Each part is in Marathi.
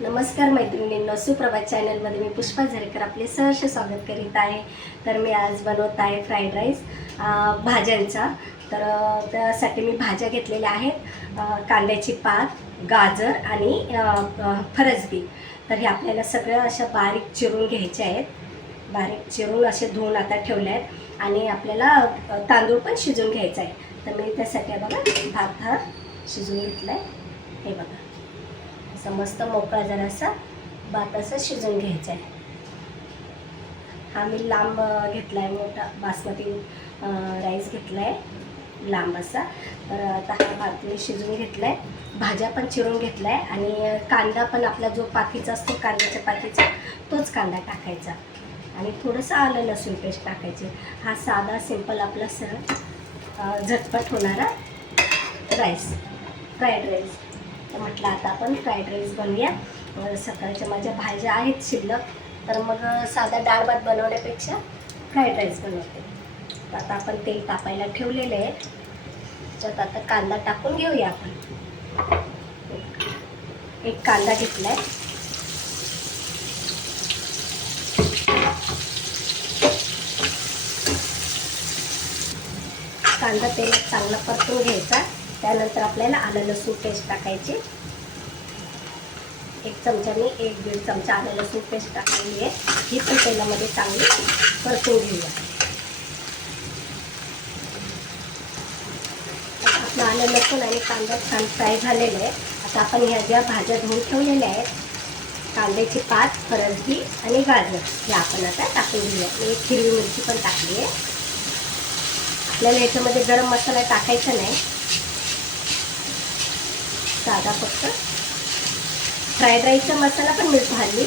नमस्कार मैत्रिणींनो सुप्रभात चॅनलमध्ये मी पुष्पा झरेकर आपले सहर्ष स्वागत करीत आहे. तर मी आज बनवत आहे फ्राईड राईस भाज्यांचा. तर त्यासाठी मी भाज्या घेतलेल्या आहेत. कांद्याची पात गाजर आणि फरसबी. तर हे आपल्याला सगळं अशा बारीक चिरून घ्यायचे आहेत. बारीक चिरून असे धुवून आता ठेवले आहेत. आणि आपल्याला तांदूळ पण शिजवून घ्यायचा आहे तर मी त्यासाठी बघा भात हा शिजून घेतला आहे हे बघा. असा मस्त मोकळा जरासा भात असा शिजून घ्यायचा आहे. हा मी लांब घेतला आहे मोठा बासमती राईस घेतला आहे लांब असा. तर आता हा भात मी शिजवून घेतला आहे भाज्या पण चिरून घेतला आहे आणि कांदा पण आपला जो पातीचा असतो कांद्याच्या पातीचा तोच कांदा टाकायचा. आणि थोडंसं आलं लसूण पेस्ट टाकायची. हा साधा सिंपल आपला सरळ झटपट होणारा राईस फ्राईड राईस. तर म्हटलं आता आपण फ्राईड राईस बनवूया. सकाळच्या माझ्या भाज्या आहेत शिल्लक. तर मग साधा डाळ भात बनवण्यापेक्षा फ्राईड राईस बनवते. तर आता आपण तेल तापायला ठेवलेलं आहे. त्याच्यात आता कांदा टाकून घेऊया आपण. एक कांदा घेतला आहे कांदा तेल चांगला परतून घ्यायचा. त्यानंतर आपल्याला आलं लसूण पेस्ट टाकायची. एक चमच्याने एक दीड चमचा आलं लसूण पेस्ट टाकलेली आहे. ही पण तेलामध्ये चांगली परतून घेऊया. आपलं आलं लसूण आणि कांदा छान फ्राय झालेलं आहे. आता आपण ह्या ज्या भाज्या धुवून ठेवलेल्या आहेत कांद्याची पात फरसबी आणि गाजर हे आपण आता टाकून घेऊया. एक हिरवी मिरची पण टाकली आहे. आपल्याला याच्यामध्ये गरम मसाला टाकायचा नाही. साधा फक्त फ्राईड राईसचा मसाला पण मिळतो हल्ली.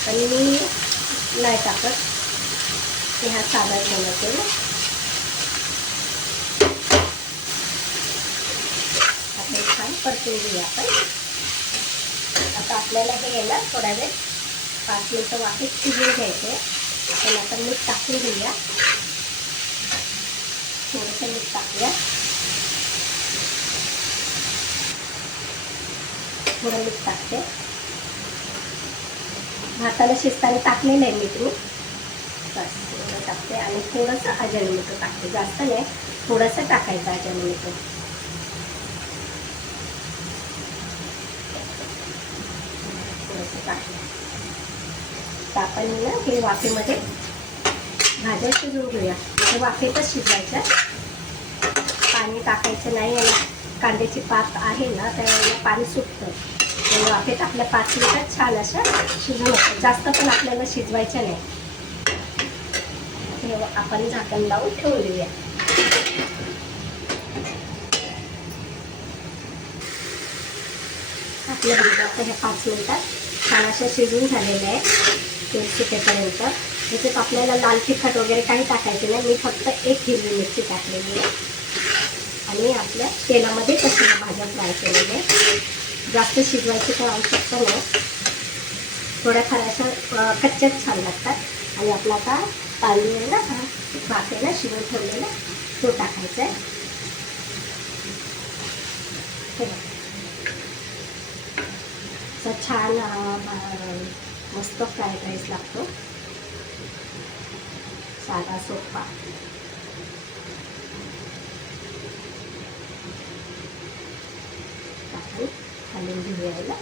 पण मी नाही टाकत. ते हा साधा बनवते ना आपण छान परतून घेऊया आपण. आता आपल्याला हे आहे ना थोडा वेळ पाच मिनटं वाफेत शिजून घ्यायचे आपण आता मीठ टाकून घेऊया. थोडंसं मीठ टाकूया. थोडं मीठ टाकते. भाताला शिजताना टाकलेलं आहे मीठ मी. बस एवढं टाकते आणि थोडंसं अजनमीठ टाकते. जास्त नाही थोडंसं टाकायचं अजनमीठ थोडंसं टाकलं तर आपण ना हे वाफेमध्ये भाज्या शिजवून घेऊया. हे वाफेतच शिजवायच्या पाणी टाकायचं नाही आणि कांद्याची पात आहे ना त्यावेळेला पाणी सुटतं. तर वाफेत आपल्या पाच मिनिटात छान अशा शिजून होतं जास्त पण आपल्याला शिजवायच्या नाही. हे आपण झाकण लावून ठेवून देऊया आपल्या भाज्या ह्या पाच मिनिटात छान अशा शिजून झालेल्या आहे तेल सुटेपर्यंत. त्याच्यात आपल्याला लाल तिखट वगैरे काही टाकायचे नाही. मी फक्त एक हिरवी मिरची टाकलेली आहे. आणि आपल्या तेलामध्ये कसल्या भाज्या फ्राय केलेल्या आहे जास्त शिजवायची काही आवश्यकता नाही. थोड्याफार अशा कच्च्याच छान लागतात. आणि आपला आता तांदूळ आहे ना हा भात आहे ना ठेवलेला तो टाकायचा आहे. असा छान मस्त फ्राईड राईस लागतो. साधा सोपा टाकून घालून घेऊया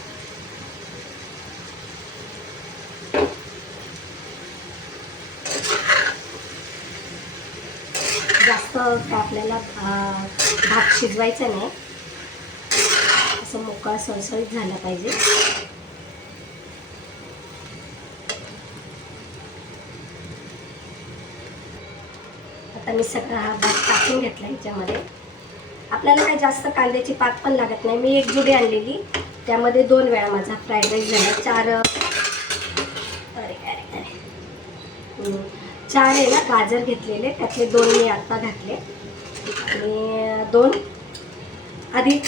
जास्त आपल्याला भात शिजवायचा नाही. असं मोकळा सळसळीत झाला पाहिजे. आता मी सगळा हा भात टाकून घेतला ह्याच्यामध्ये. आपल्याला काय जास्त कांद्याची पात पण लागत नाही. मी एक जुडी आणलेली. त्यामध्ये दोन वेळा माझा फ्राईड राईस झाला. चार अरे अरे अरे. चार आहे ना गाजर घेतलेले. त्यातले दोन मी आत्ता घातले. आणि दोन. आधी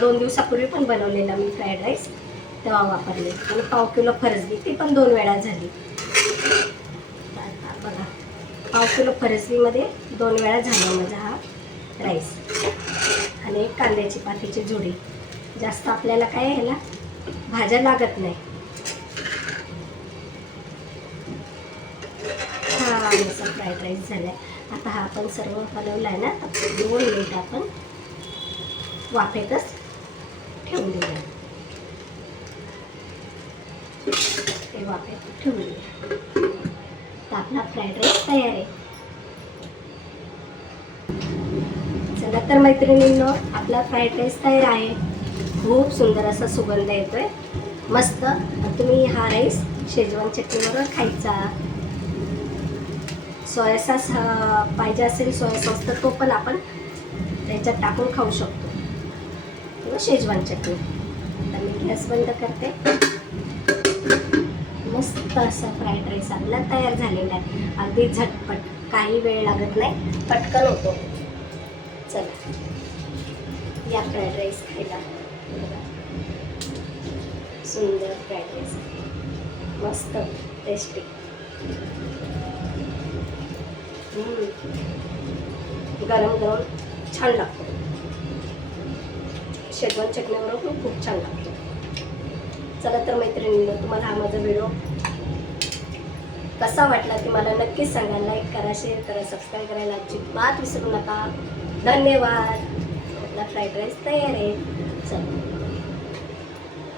दोन दिवसापूर्वी पण बनवलेला मी फ्राईड राईस. तेव्हा वापरले. आणि पाव किलो फरसबी ती पण दोन वेळा झाली. बघा. पाव किलो फरसबीमध्ये दोन वेळा झाला माझा हा राईस. आणि एक कांद्याची पातीची जोडी. जास्त आपल्याला काय ह्याला भाज्या लागत नाही. हां फ्राईड राईस झाला आता हा आपण सर्व बनवला आहे ना दोन मिनिट आपण वाफेतच ठेवून देऊया. वाफेत ठेवून देऊया. तर आपला फ्राईड राईस तयार आहे. चला तर मैत्रिणींनो आपला फ्राईड राईस तयार आहे. खूप सुंदर असा सुगंध येतो आहे मस्त तुम्ही हा राईस शेजवान चटणीबरोबर खायचा. सोया सॉस पाहिजे असेल सोया सॉस तर तो पण आपण त्याच्यात टाकून खाऊ शकतो. किंवा शेजवान चटणी. आता मी गॅस बंद करते. मस्त असा फ्राईड राईस आपला तयार झालेला आहे. अगदी झटपट. काही वेळ लागत नाही. पटकन होतो. चला. या फ्राईड राईस खायला. सुंदर फ्राईड राईस मस्त टेस्टी गरम गरम छान लागतो. शेजवान चटणीबरोबर पण खूप छान लागतो. चला तर मैत्रिणींनो तुम्हाला हा माझा व्हिडिओ कसा वाटला ते मला नक्कीच सांगा. लाईक करा शेअर करा सबस्क्राईब करायला अजिबात विसरू नका. धन्यवाद. आपला फ्राईड राईस तयार आहे. चला.